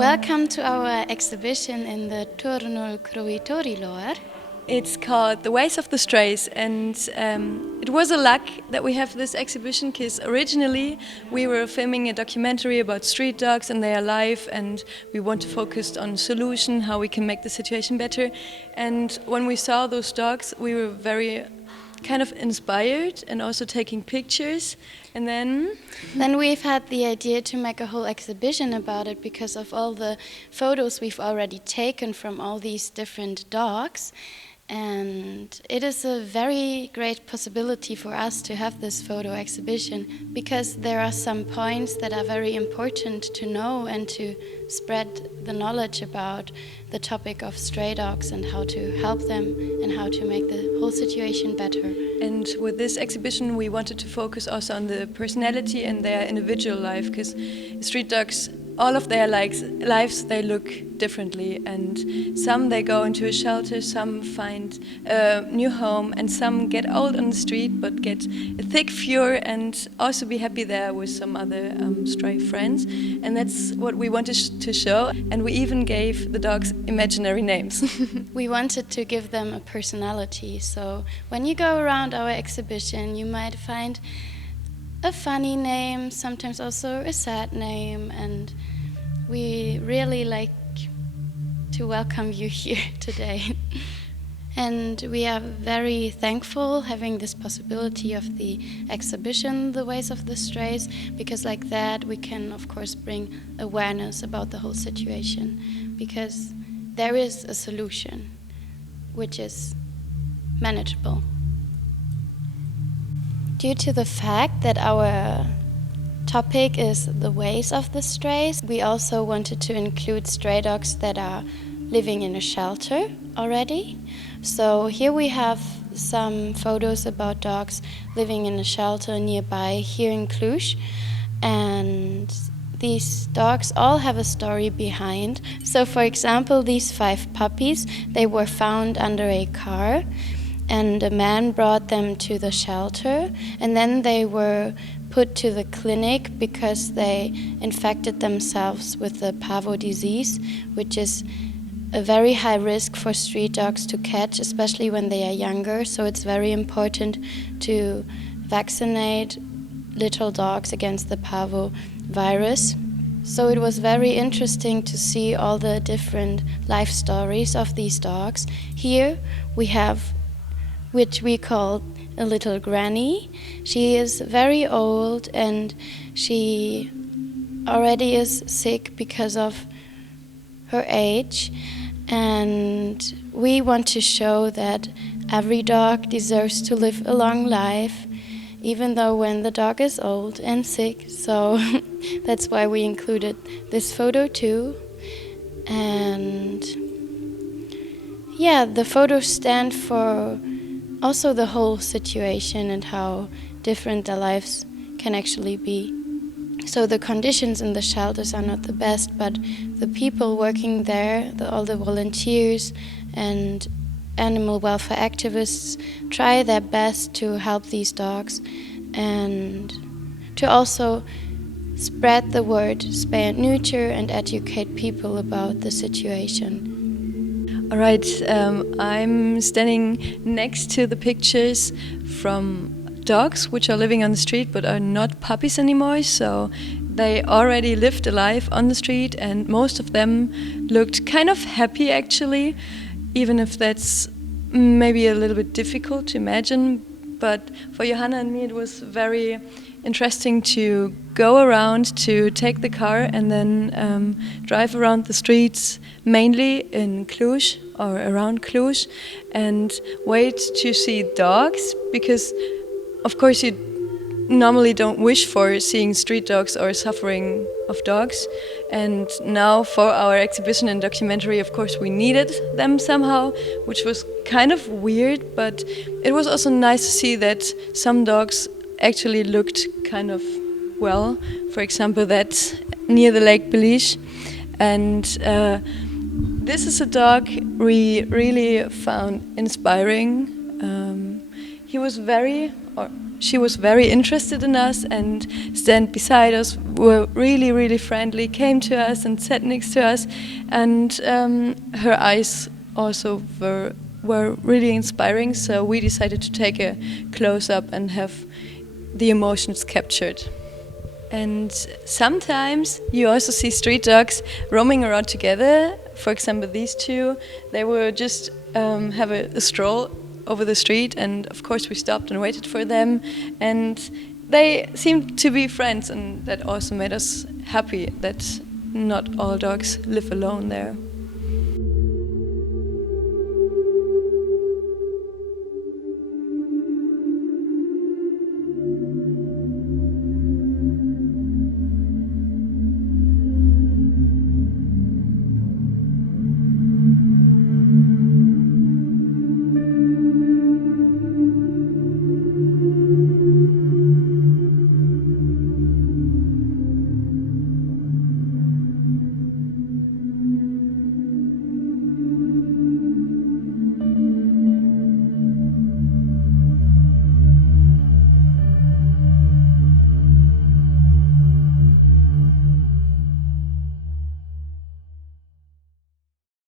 Welcome to our exhibition in the Turnul Croitorilor. It's called The Ways of the Strays, and it was a luck that we have this exhibition because originally we were filming a documentary about street dogs and their life, and we want to focus on solution, how we can make the situation better. And when we saw those dogs, we were very kind of inspired and also taking pictures. And then we've had the idea to make a whole exhibition about it because of all the photos we've already taken from all these different dogs. And it is a very great possibility for us to have this photo exhibition because there are some points that are very important to know and to spread the knowledge about the topic of stray dogs and how to help them and how to make the whole situation better. And with this exhibition we wanted to focus also on the personality and their individual life, because street dogs, all of their lives, they look differently, and some they go into a shelter, some find a new home, and some get old on the street but get a thick fur and also be happy there with some other stray friends. And that's what we wanted to show, and we even gave the dogs imaginary names. We wanted to give them a personality, so when you go around our exhibition you might find a funny name, sometimes also a sad name, and we really like to welcome you here today. And we are very thankful having this possibility of the exhibition, The Ways of the Strays, because like that we can of course bring awareness about the whole situation, because there is a solution which is manageable. Due to the fact that our topic is the ways of the strays, we also wanted to include stray dogs that are living in a shelter already. So here we have some photos about dogs living in a shelter nearby here in Cluj. And these dogs all have a story behind. So for example, these 5 puppies, they were found under a car, and a man brought them to the shelter, and then they were put to the clinic because they infected themselves with the parvo disease, which is a very high risk for street dogs to catch, especially when they are younger. So it's very important to vaccinate little dogs against the parvo virus. So it was very interesting to see all the different life stories of these dogs. Here we have, which we call a little granny. She is very old and she already is sick because of her age. And we want to show that every dog deserves to live a long life, even though when the dog is old and sick. So that's why we included this photo too. And yeah, the photos stand for also the whole situation and how different their lives can actually be. So the conditions in the shelters are not the best, but the people working there, all the volunteers and animal welfare activists try their best to help these dogs and to also spread the word, spay and neuter, and educate people about the situation. All right, I'm standing next to the pictures from dogs which are living on the street but are not puppies anymore, so they already lived a life on the street, and most of them looked kind of happy actually, even if that's maybe a little bit difficult to imagine. But for Johanna and me it was very interesting to go around, to take the car and then drive around the streets, mainly in Cluj or around Cluj, and wait to see dogs, because of course you normally don't wish for seeing street dogs or suffering of dogs. And now for our exhibition and documentary, of course we needed them somehow, which was kind of weird, but it was also nice to see that some dogs actually looked kind of well. For example, that near the Lake Beliche. And this is a dog we really found inspiring. He was very, or she was very interested in us and stand beside us, were really, really friendly, came to us and sat next to us, and her eyes also were really inspiring, so we decided to take a close-up and have the emotions captured. And sometimes you also see street dogs roaming around together. For example, these two, they were just have a stroll over the street, and of course we stopped and waited for them, and they seemed to be friends, and that also made us happy that not all dogs live alone there.